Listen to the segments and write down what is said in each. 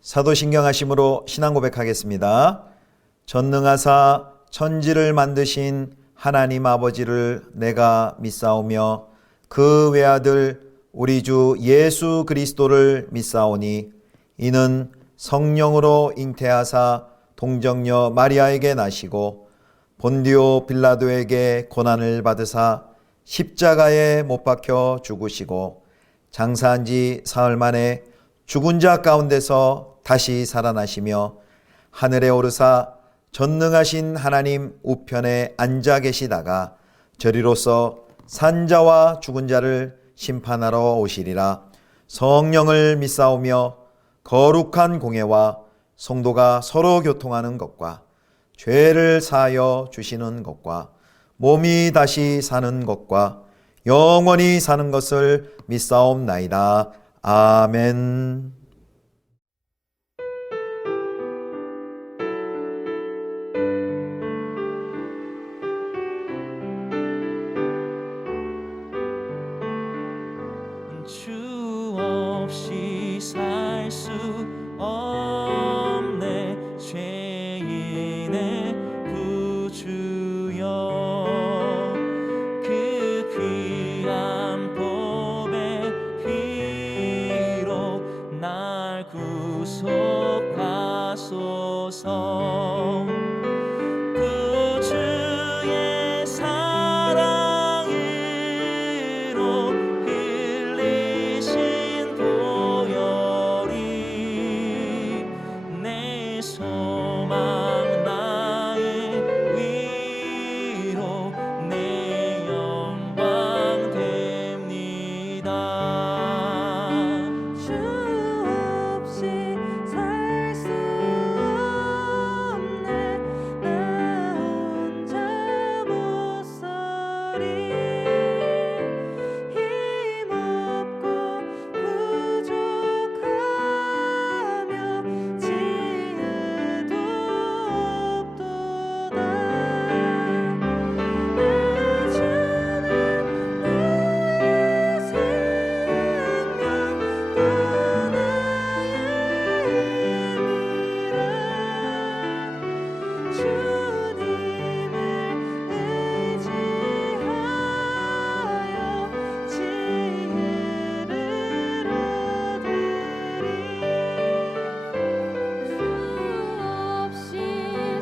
사도신경하심으로 신앙 고백하겠습니다. 전능하사 천지를 만드신 하나님 아버지를 내가 믿사오며 그 외아들 우리 주 예수 그리스도를 믿사오니 이는 성령으로 잉태하사 동정녀 마리아에게 나시고 본디오 빌라도에게 고난을 받으사 십자가에 못 박혀 죽으시고 장사한 지 사흘 만에 죽은 자 가운데서 다시 살아나시며 하늘에 오르사 전능하신 하나님 우편에 앉아 계시다가 저리로서 산자와 죽은 자를 심판하러 오시리라. 성령을 믿사오며 거룩한 공회와 성도가 서로 교통하는 것과 죄를 사하여 주시는 것과 몸이 다시 사는 것과 영원히 사는 것을 믿사옵나이다. 아멘. 주 없이 살 수 없네 죄인의 구주여 그 귀한 보배 피로 날 구속하소서. 구주의 사랑으로 흘리신 보혈이 내 소망 나의 위로 내 영광 됩니다. 주 없이 살 수 없네 나 혼자 못 살이 힘없고 부족하며 지혜도 없도다. 내 주는 나의 생명 또 나의 미라 주님을 의지하여 지혜를 얻으리. 주 없이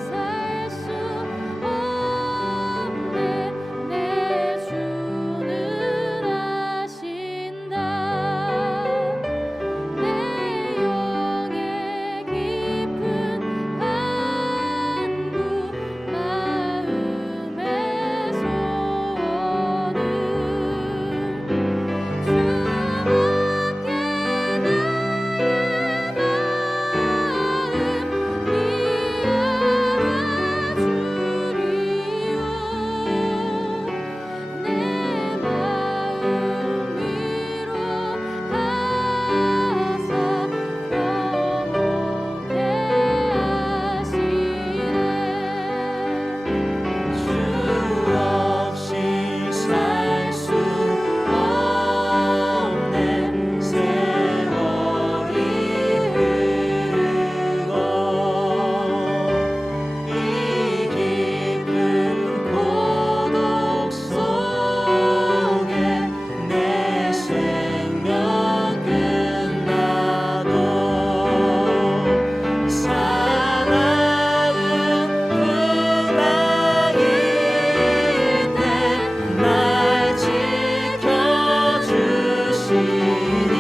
살 수 없네 내 주는 아신다. 내 영의 깊은 간구 마음의 소원은 주밖에 나의 마음 이알아주리요. 내 마음 위로하사 평온케 하시네. 주 없이 살 수 없네 세월이 흐르고 이 깊은 고독 속에 내 생명 끝나도 사나운 풍랑일 때 날 지켜주시니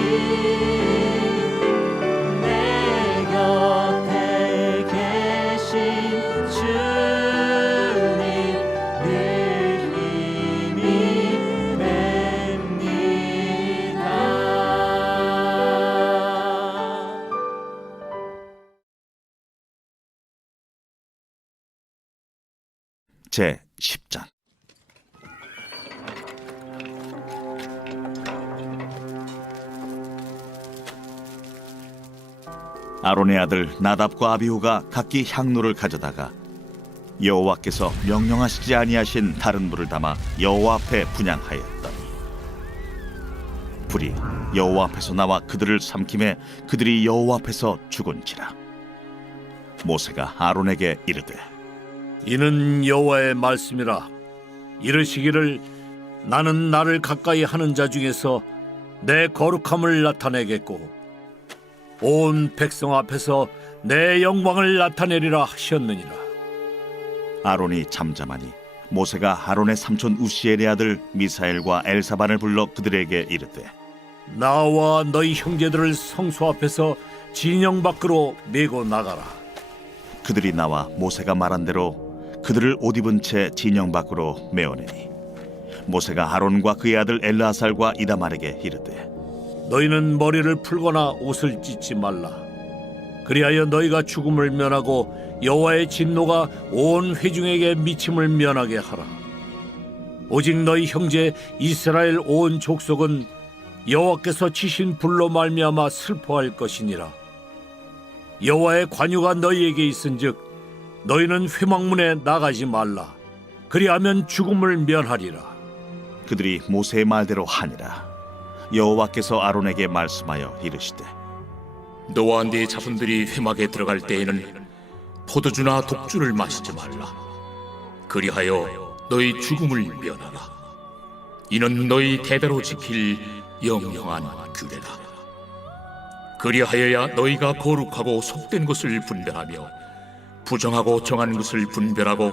내 곁에 계신 주님 늘 힘이 됩니다. 제 10장. 아론의 아들 나답과 아비후가 각기 향로를 가져다가 여호와께서 명령하시지 아니하신 다른 불을 담아 여호와 앞에 분향하였더니 불이 여호와 앞에서 나와 그들을 삼킴에 그들이 여호와 앞에서 죽은지라. 모세가 아론에게 이르되 이는 여호와의 말씀이라. 이르시기를 나는 나를 가까이 하는 자 중에서 내 거룩함을 나타내겠고 온 백성 앞에서 내 영광을 나타내리라 하셨느니라. 아론이 잠잠하니 모세가 아론의 삼촌 우시엘의 아들 미사엘과 엘사반을 불러 그들에게 이르되 나와 너희 형제들을 성소 앞에서 진영 밖으로 메고 나가라. 그들이 나와 모세가 말한 대로 그들을 옷 입은 채 진영 밖으로 메어내니 모세가 아론과 그의 아들 엘르아살과 이다말에게 이르되 너희는 머리를 풀거나 옷을 찢지 말라. 그리하여 너희가 죽음을 면하고 여호와의 진노가 온 회중에게 미침을 면하게 하라. 오직 너희 형제 이스라엘 온 족속은 여호와께서 치신 불로 말미암아 슬퍼할 것이니라. 여호와의 관유가 너희에게 있은즉 너희는 회막문에 나가지 말라. 그리하면 죽음을 면하리라. 그들이 모세의 말대로 하니라. 여호와께서 아론에게 말씀하여 이르시되 너와 네 자손들이 회막에 들어갈 때에는 포도주나 독주를 마시지 말라. 그리하여 너희 죽음을 면하라. 이는 너희 대대로 지킬 영영한 규례다. 그리하여야 너희가 거룩하고 속된 것을 분별하며 부정하고 정한 것을 분별하고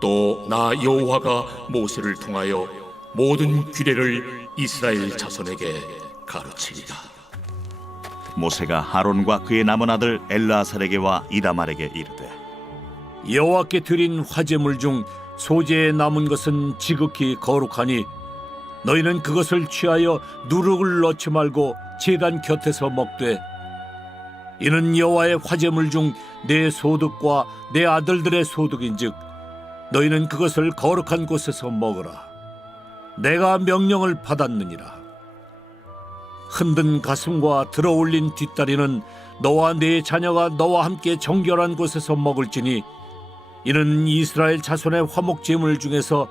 또 나 여호와가 모세를 통하여 모든 규례를 이스라엘 자손에게 가르치리라. 모세가 아론과 그의 남은 아들 엘르아살에게와 이다말에게 이르되 여호와께 드린 화제물 중 소재에 남은 것은 지극히 거룩하니 너희는 그것을 취하여 누룩을 넣지 말고 제단 곁에서 먹되 이는 여호와의 화제물 중 내 소득과 내 아들들의 소득인즉 너희는 그것을 거룩한 곳에서 먹으라. 내가 명령을 받았느니라. 흔든 가슴과 들어올린 뒷다리는 너와 네 자녀가 너와 함께 정결한 곳에서 먹을지니 이는 이스라엘 자손의 화목제물 중에서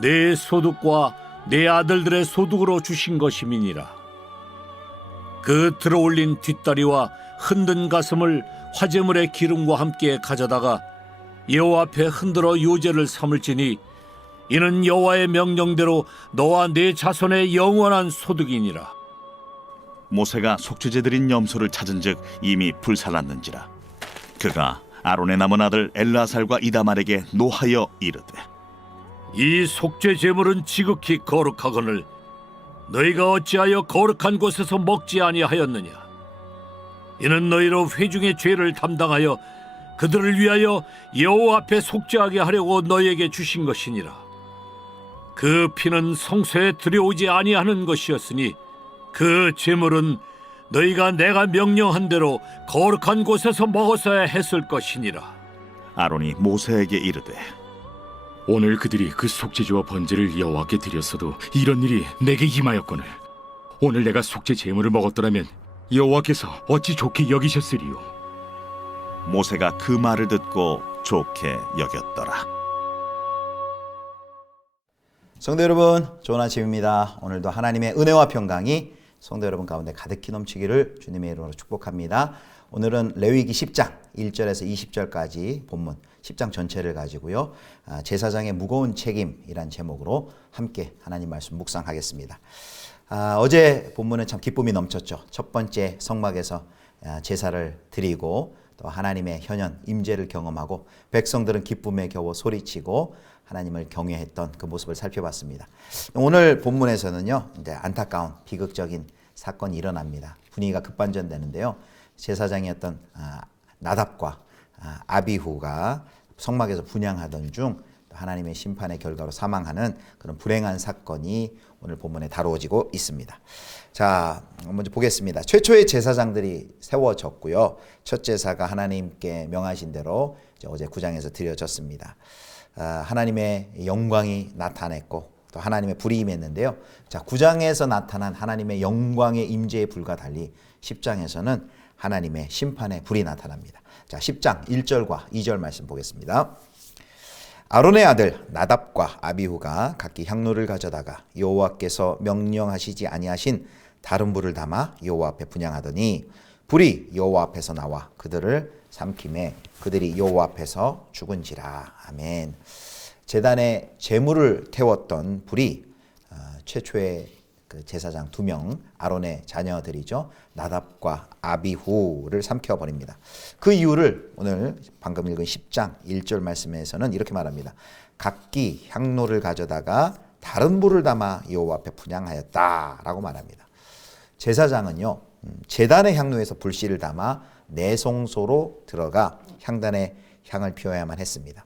내 소득과 내 아들들의 소득으로 주신 것임이니라. 그 들어올린 뒷다리와 흔든 가슴을 화제물의 기름과 함께 가져다가 여호와 앞에 흔들어 요제를 삼을지니 이는 여호와의 명령대로 너와 네 자손의 영원한 소득이니라. 모세가 속죄제 드린 염소를 찾은즉 이미 불살랐는지라. 그가 아론의 남은 아들 엘르아살과 이다말에게 노하여 이르되 이 속죄 제물은 지극히 거룩하거늘 너희가 어찌하여 거룩한 곳에서 먹지 아니하였느냐. 이는 너희로 회중의 죄를 담당하여 그들을 위하여 여호와 앞에 속죄하게 하려고 너희에게 주신 것이니라. 그 피는 성소에 들여오지 아니하는 것이었으니 그 제물은 너희가 내가 명령한 대로 거룩한 곳에서 먹었어야 했을 것이니라. 아론이 모세에게 이르되 오늘 그들이 그 속죄제와 번제를 여호와께 드렸어도 이런 일이 내게 임하였거늘 오늘 내가 속죄 제물을 먹었더라면 여호와께서 어찌 좋게 여기셨으리요. 모세가 그 말을 듣고 좋게 여겼더라. 성도 여러분, 좋은 아침입니다. 오늘도 하나님의 은혜와 평강이 성도 여러분 가운데 가득히 넘치기를 주님의 이름으로 축복합니다. 오늘은 레위기 10장 1절에서 20절까지 본문 10장 전체를 가지고요. 제사장의 무거운 책임이란 제목으로 함께 하나님 말씀 묵상하겠습니다. 어제 본문은 참 기쁨이 넘쳤죠. 첫 번째 성막에서 제사를 드리고 또 하나님의 현현 임재를 경험하고 백성들은 기쁨에 겨워 소리치고 하나님을 경외했던 그 모습을 살펴봤습니다. 오늘 본문에서는요, 이제 안타까운 비극적인 사건이 일어납니다. 분위기가 급반전되는데요. 제사장이었던 나답과 아비후가 성막에서 분향하던 중 하나님의 심판의 결과로 사망하는 그런 불행한 사건이 오늘 본문에 다루어지고 있습니다. 자, 먼저 보겠습니다. 최초의 제사장들이 세워졌고요. 첫 제사가 하나님께 명하신 대로 어제 9장에서 드려졌습니다. 하나님의 영광이 나타냈고 또 하나님의 불이 임했는데요. 자, 9장에서 나타난 하나님의 영광의 임재에 불과 달리 10장에서는 하나님의 심판의 불이 나타납니다. 자, 10장 1절과 2절 말씀 보겠습니다. 아론의 아들 나답과 아비후가 각기 향로를 가져다가 여호와께서 명령하시지 아니하신 다른 불을 담아 여호와 앞에 분향하더니 불이 여호와 앞에서 나와 그들을 삼킴에 그들이 여호와 앞에서 죽은지라. 아멘. 제단에 제물을 태웠던 불이 최초의 그 제사장 2명 아론의 자녀들이죠. 나답과 아비후를 삼켜버립니다. 그 이유를 오늘 방금 읽은 10장 1절 말씀에서는 이렇게 말합니다. 각기 향로를 가져다가 다른 불을 담아 여호와 앞에 분향하였다라고 말합니다. 제사장은요, 제단의 향로에서 불씨를 담아 내송소로 들어가 향단에 향을 피워야만 했습니다.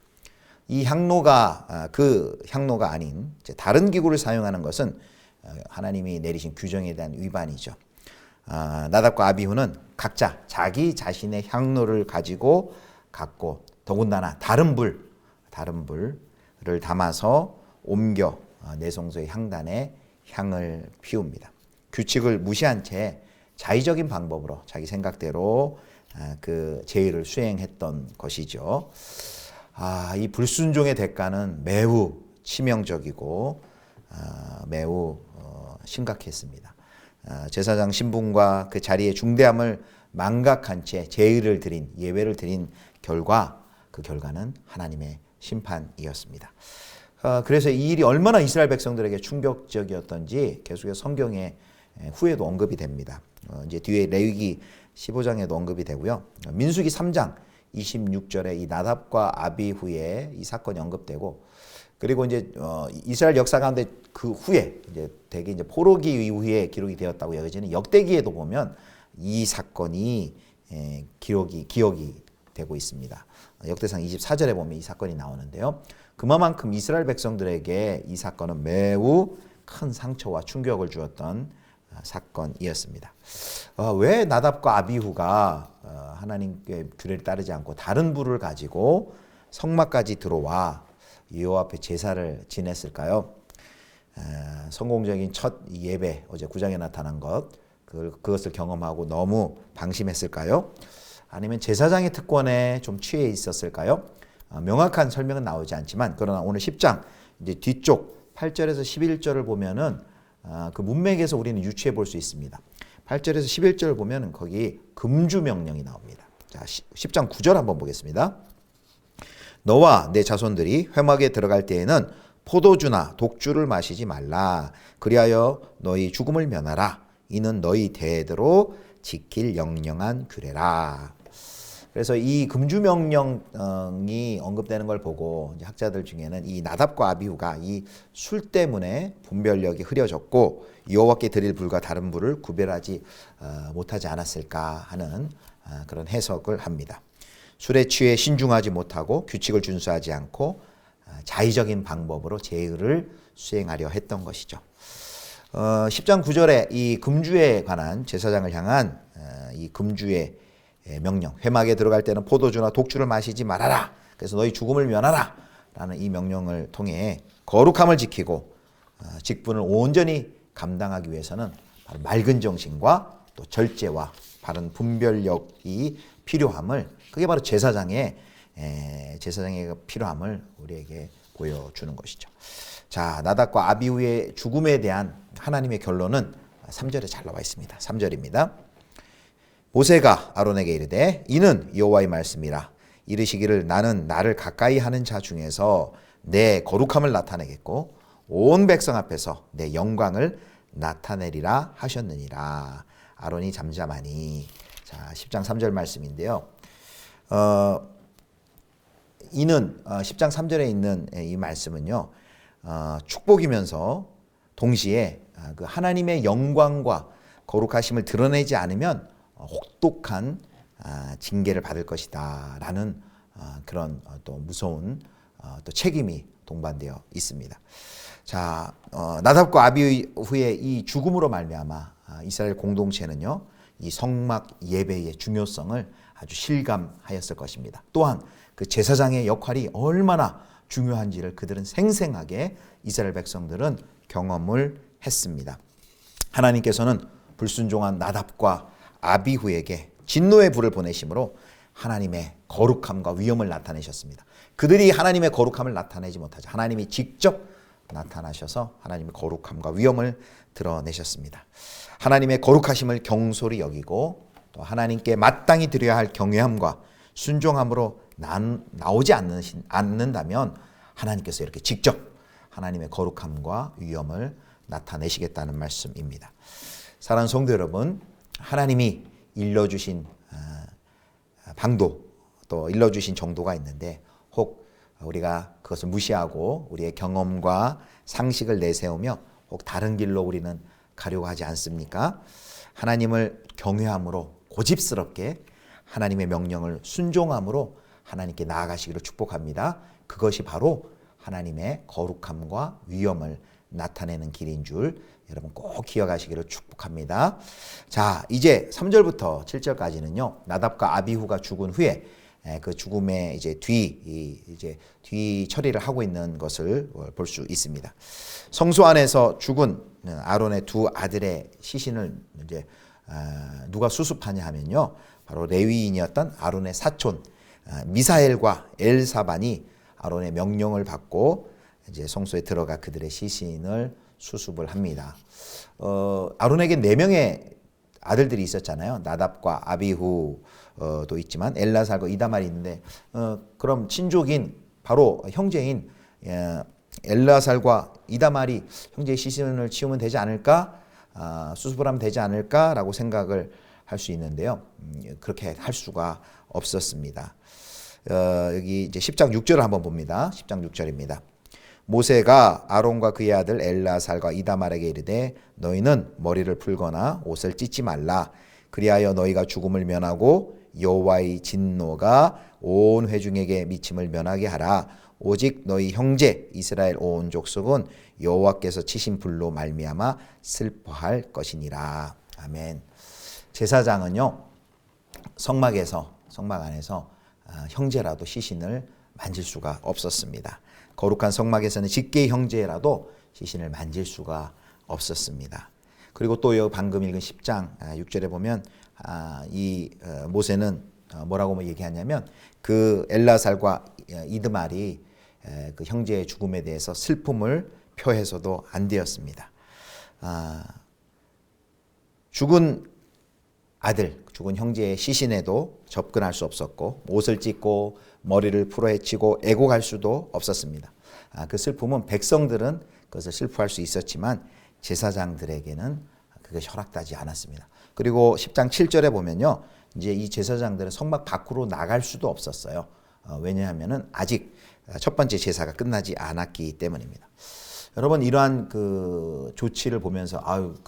이 향로가 그 향로가 아닌 다른 기구를 사용하는 것은 하나님이 내리신 규정에 대한 위반이죠. 나답과 아비후는 각자 자기 자신의 향로를 가지고 갔고 더군다나 다른 불을 담아서 옮겨 내송소의 향단에 향을 피웁니다. 규칙을 무시한 채 자의적인 방법으로 자기 생각대로 그 제의를 수행했던 것이죠. 이 불순종의 대가는 매우 치명적이고 매우 심각했습니다. 제사장 신분과 그 자리의 중대함을 망각한 채 제의를 드린 예외를 드린 결과 그 결과는 하나님의 심판이었습니다. 그래서 이 일이 얼마나 이스라엘 백성들에게 충격적이었던지 계속해서 성경에 후에도 언급이 됩니다. 이제 뒤에 레위기 15장에도 언급이 되고요. 민수기 3장 26절에 이 나답과 아비후의 이 사건이 언급되고 그리고 이제 이스라엘 역사 가운데 그 후에 이제 대개 이제 포로기 이후에 기록이 되었다고 여겨지는 역대기에도 보면 이 사건이 기억이 되고 있습니다. 역대상 24절에 보면 이 사건이 나오는데요. 그만큼 이스라엘 백성들에게 이 사건은 매우 큰 상처와 충격을 주었던 사건이었습니다. 왜 나답과 아비후가 하나님의 규례를 따르지 않고 다른 불을 가지고 성막까지 들어와 여호와 앞에 제사를 지냈을까요? 성공적인 첫 예배, 어제 9장에 나타난 그것을 경험하고 너무 방심했을까요? 아니면 제사장의 특권에 좀 취해 있었을까요? 명확한 설명은 나오지 않지만 그러나 오늘 10장 이제 뒤쪽 8절에서 11절을 보면은 그 문맥에서 우리는 유추해 볼 수 있습니다. 8절에서 11절을 보면 거기 금주 명령이 나옵니다. 자, 10장 9절 한번 보겠습니다. 너와 내 자손들이 회막에 들어갈 때에는 포도주나 독주를 마시지 말라. 그리하여 너희 죽음을 면하라. 이는 너희 대대로 지킬 영영한 규례라. 그래서 이 금주 명령이 언급되는 걸 보고 이제 학자들 중에는 이 나답과 아비후가 이 술 때문에 분별력이 흐려졌고 여호와께 드릴 불과 다른 불을 구별하지 못하지 않았을까 하는 그런 해석을 합니다. 술에 취해 신중하지 못하고 규칙을 준수하지 않고 자의적인 방법으로 제의를 수행하려 했던 것이죠. 10장 9절에 이 금주에 관한 제사장을 향한 이 금주의 명령, 회막에 들어갈 때는 포도주나 독주를 마시지 말아라. 그래서 너희 죽음을 면하라. 라는 이 명령을 통해 거룩함을 지키고 직분을 온전히 감당하기 위해서는 바로 맑은 정신과 또 절제와 바른 분별력이 필요함을, 그게 바로 제사장의 필요함을 우리에게 보여주는 것이죠. 자, 나답과 아비후의 죽음에 대한 하나님의 결론은 3절에 잘 나와 있습니다. 3절입니다. 모세가 아론에게 이르되 이는 여호와의 말씀이라. 이르시기를 나는 나를 가까이 하는 자 중에서 내 거룩함을 나타내겠고 온 백성 앞에서 내 영광을 나타내리라 하셨느니라. 아론이 잠잠하니. 자, 10장 3절 말씀인데요. 이는 10장 3절에 있는 이 말씀은요. 축복이면서 동시에 그 하나님의 영광과 거룩하심을 드러내지 않으면 혹독한 징계를 받을 것이다 라는 그런 또 무서운 또 책임이 동반되어 있습니다. 자, 나답과 아비후의 이 죽음으로 말미암아 이스라엘 공동체는요, 이 성막 예배의 중요성을 아주 실감하였을 것입니다. 또한 그 제사장의 역할이 얼마나 중요한지를 그들은 생생하게 이스라엘 백성들은 경험을 했습니다. 하나님께서는 불순종한 나답과 아비후에게 진노의 불을 보내심으로 하나님의 거룩함과 위엄을 나타내셨습니다. 그들이 하나님의 거룩함을 나타내지 못하자 하나님이 직접 나타나셔서 하나님의 거룩함과 위엄을 드러내셨습니다. 하나님의 거룩하심을 경솔히 여기고 또 하나님께 마땅히 드려야 할 경외함과 순종함으로 나오지 않는다면 하나님께서 이렇게 직접 하나님의 거룩함과 위엄을 나타내시겠다는 말씀입니다. 사랑하는 성도 여러분, 하나님이 일러주신 방도 또 일러주신 정도가 있는데 혹 우리가 그것을 무시하고 우리의 경험과 상식을 내세우며 혹 다른 길로 우리는 가려고 하지 않습니까? 하나님을 경외함으로 고집스럽게 하나님의 명령을 순종함으로 하나님께 나아가시기를 축복합니다. 그것이 바로 하나님의 거룩함과 위엄을 나타내는 길인 줄 여러분 꼭 기억하시기를 축복합니다. 자, 이제 3절부터 7절까지는요. 나답과 아비후가 죽은 후에 그 죽음의 이제 뒤 처리를 하고 있는 것을 볼 수 있습니다. 성소 안에서 죽은 아론의 두 아들의 시신을 이제 누가 수습하냐 하면요. 바로 레위인이었던 아론의 사촌 미사엘과 엘사반이 아론의 명령을 받고 이제 성소에 들어가 그들의 시신을 수습을 합니다. 아론에게 4명의 아들들이 있었잖아요. 나답과 아비후도 있지만 엘라살과 이다말이 있는데 그럼 친족인 바로 형제인 엘라살과 이다말이 형제의 시신을 치우면 되지 않을까? 수습을 하면 되지 않을까라고 생각을 할 수 있는데요. 그렇게 할 수가 없었습니다. 여기 이제 10장 6절을 한번 봅니다. 10장 6절입니다. 모세가 아론과 그의 아들 엘라살과 이다말에게 이르되 너희는 머리를 풀거나 옷을 찢지 말라. 그리하여 너희가 죽음을 면하고 여호와의 진노가 온 회중에게 미침을 면하게 하라. 오직 너희 형제 이스라엘 온 족속은 여호와께서 치신 불로 말미암아 슬퍼할 것이니라. 아멘. 제사장은요 성막 안에서 형제라도 시신을 만질 수가 없었습니다. 거룩한 성막에서는 직계 형제라도 시신을 만질 수가 없었습니다. 그리고 또 방금 읽은 10장 6절에 보면 이 모세는 뭐라고 얘기하냐면 그 엘라살과 이드말이 그 형제의 죽음에 대해서 슬픔을 표해서도 안 되었습니다. 죽은 형제의 시신에도 접근할 수 없었고 옷을 찢고 머리를 풀어헤치고 애곡할 수도 없었습니다. 그 슬픔은 백성들은 그것을 슬퍼할 수 있었지만 제사장들에게는 그게 허락되지 않았습니다. 그리고 10장 7절에 보면요. 이제 이 제사장들은 성막 밖으로 나갈 수도 없었어요. 왜냐하면은 아직 첫 번째 제사가 끝나지 않았기 때문입니다. 여러분 이러한 그 조치를 보면서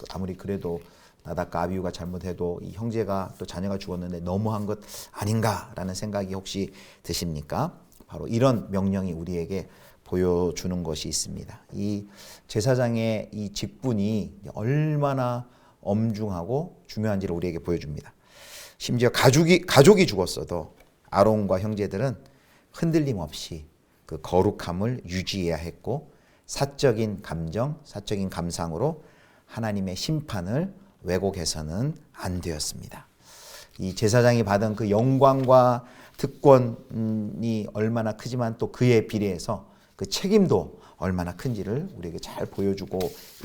아무리 그래도 나답과 아비후가 잘못해도 이 형제가 또 자녀가 죽었는데 너무한 것 아닌가라는 생각이 혹시 드십니까? 바로 이런 명령이 우리에게 보여주는 것이 있습니다. 이 제사장의 이 직분이 얼마나 엄중하고 중요한지를 우리에게 보여줍니다. 심지어 가족이 죽었어도 아론과 형제들은 흔들림 없이 그 거룩함을 유지해야 했고 사적인 감정, 사적인 감상으로 하나님의 심판을 왜곡해서는 안 되었습니다. 이 제사장이 받은 그 영광과 특권이 얼마나 크지만 또 그에 비례해서 그 책임도 얼마나 큰지를 우리에게 잘 보여주고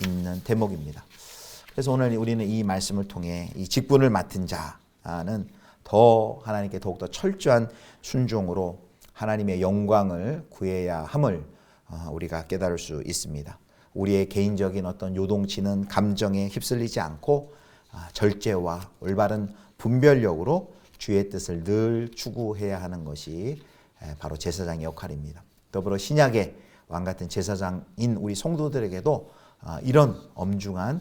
있는 대목입니다. 그래서 오늘 우리는 이 말씀을 통해 이 직분을 맡은 자는 더 하나님께 더욱더 철저한 순종으로 하나님의 영광을 구해야 함을 우리가 깨달을 수 있습니다. 우리의 개인적인 어떤 요동치는 감정에 휩쓸리지 않고 절제와 올바른 분별력으로 주의 뜻을 늘 추구해야 하는 것이 바로 제사장의 역할입니다. 더불어 신약의 왕 같은 제사장인 우리 성도들에게도 이런 엄중한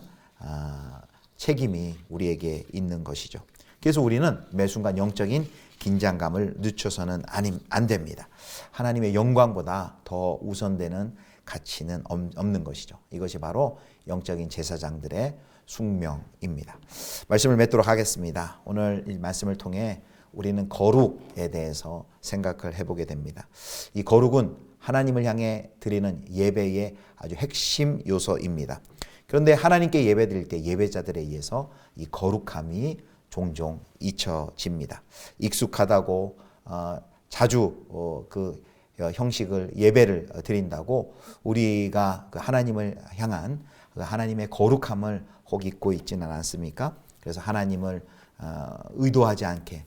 책임이 우리에게 있는 것이죠. 그래서 우리는 매 순간 영적인 긴장감을 늦춰서는 안 됩니다. 하나님의 영광보다 더 우선되는 가치는 없는 것이죠. 이것이 바로 영적인 제사장들의 숙명입니다. 말씀을 맺도록 하겠습니다. 오늘 이 말씀을 통해 우리는 거룩에 대해서 생각을 해보게 됩니다. 이 거룩은 하나님을 향해 드리는 예배의 아주 핵심 요소입니다. 그런데 하나님께 예배드릴 때 예배자들에 의해서 이 거룩함이 종종 잊혀집니다. 익숙하다고 자주 그 형식을 예배를 드린다고 우리가 그 하나님을 향한 그 하나님의 거룩함을 혹 잊고 있지는 않습니까? 그래서 하나님을 의도하지 않게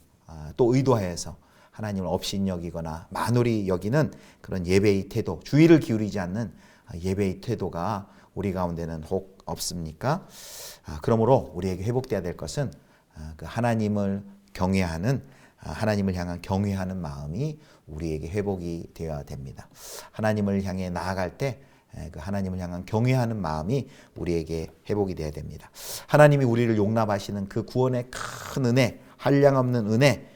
또 의도하여서 하나님을 업신여기거나 만홀히 여기는 그런 예배의 태도, 주의를 기울이지 않는 예배의 태도가 우리 가운데는 혹 없습니까? 그러므로 우리에게 회복되어야 될 것은 그 하나님을 경외하는 하나님을 향한 경외하는 마음이 우리에게 회복이 되어야 됩니다. 하나님을 향해 나아갈 때 그 하나님을 향한 경외하는 마음이 우리에게 회복이 되어야 됩니다. 하나님이 우리를 용납하시는 그 구원의 큰 은혜, 한량없는 은혜,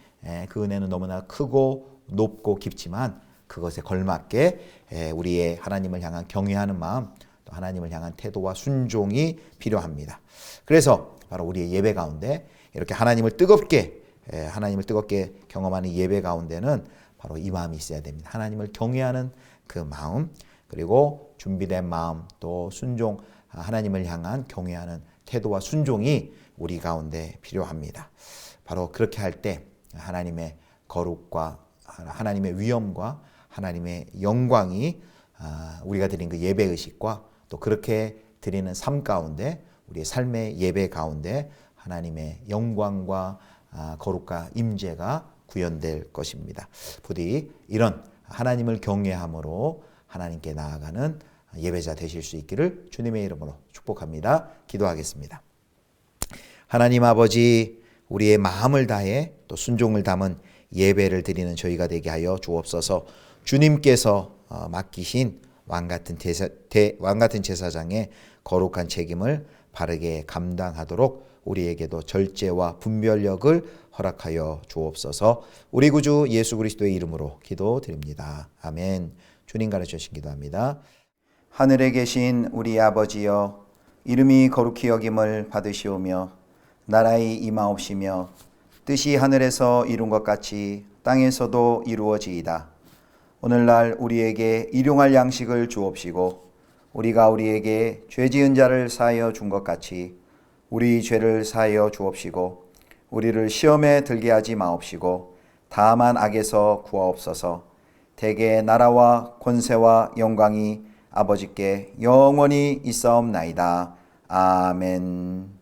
그 은혜는 너무나 크고 높고 깊지만 그것에 걸맞게 우리의 하나님을 향한 경외하는 마음, 또 하나님을 향한 태도와 순종이 필요합니다. 그래서 바로 우리의 예배 가운데 이렇게 하나님을 뜨겁게 경험하는 예배 가운데는 바로 이 마음이 있어야 됩니다. 하나님을 경외하는 그 마음, 그리고 준비된 마음, 또 순종, 하나님을 향한 경외하는 태도와 순종이 우리 가운데 필요합니다. 바로 그렇게 할 때 하나님의 거룩과 하나님의 위엄과 하나님의 영광이 우리가 드린 그 예배의식과 또 그렇게 드리는 삶 가운데 우리의 삶의 예배 가운데 하나님의 영광과 거룩과 임재가 구현될 것입니다. 부디 이런 하나님을 경외함으로 하나님께 나아가는 예배자 되실 수 있기를 주님의 이름으로 축복합니다. 기도하겠습니다. 하나님 아버지, 우리의 마음을 다해 또 순종을 담은 예배를 드리는 저희가 되게 하여 주옵소서. 주님께서 맡기신 왕같은 제사장의 거룩한 책임을 바르게 감당하도록 우리에게도 절제와 분별력을 허락하여 주옵소서. 우리 구주 예수 그리스도의 이름으로 기도드립니다. 아멘. 주님 가르쳐 주신 기도합니다. 하늘에 계신 우리 아버지여, 이름이 거룩히 여김을 받으시오며 나라의 임하옵시며 뜻이 하늘에서 이룬 것 같이 땅에서도 이루어지이다. 오늘날 우리에게 일용할 양식을 주옵시고 우리가 우리에게 죄 지은 자를 사하여 준 것 같이 우리 죄를 사하여 주옵시고 우리를 시험에 들게 하지 마옵시고 다만 악에서 구하옵소서. 대개 나라와 권세와 영광이 아버지께 영원히 있사옵나이다. 아멘.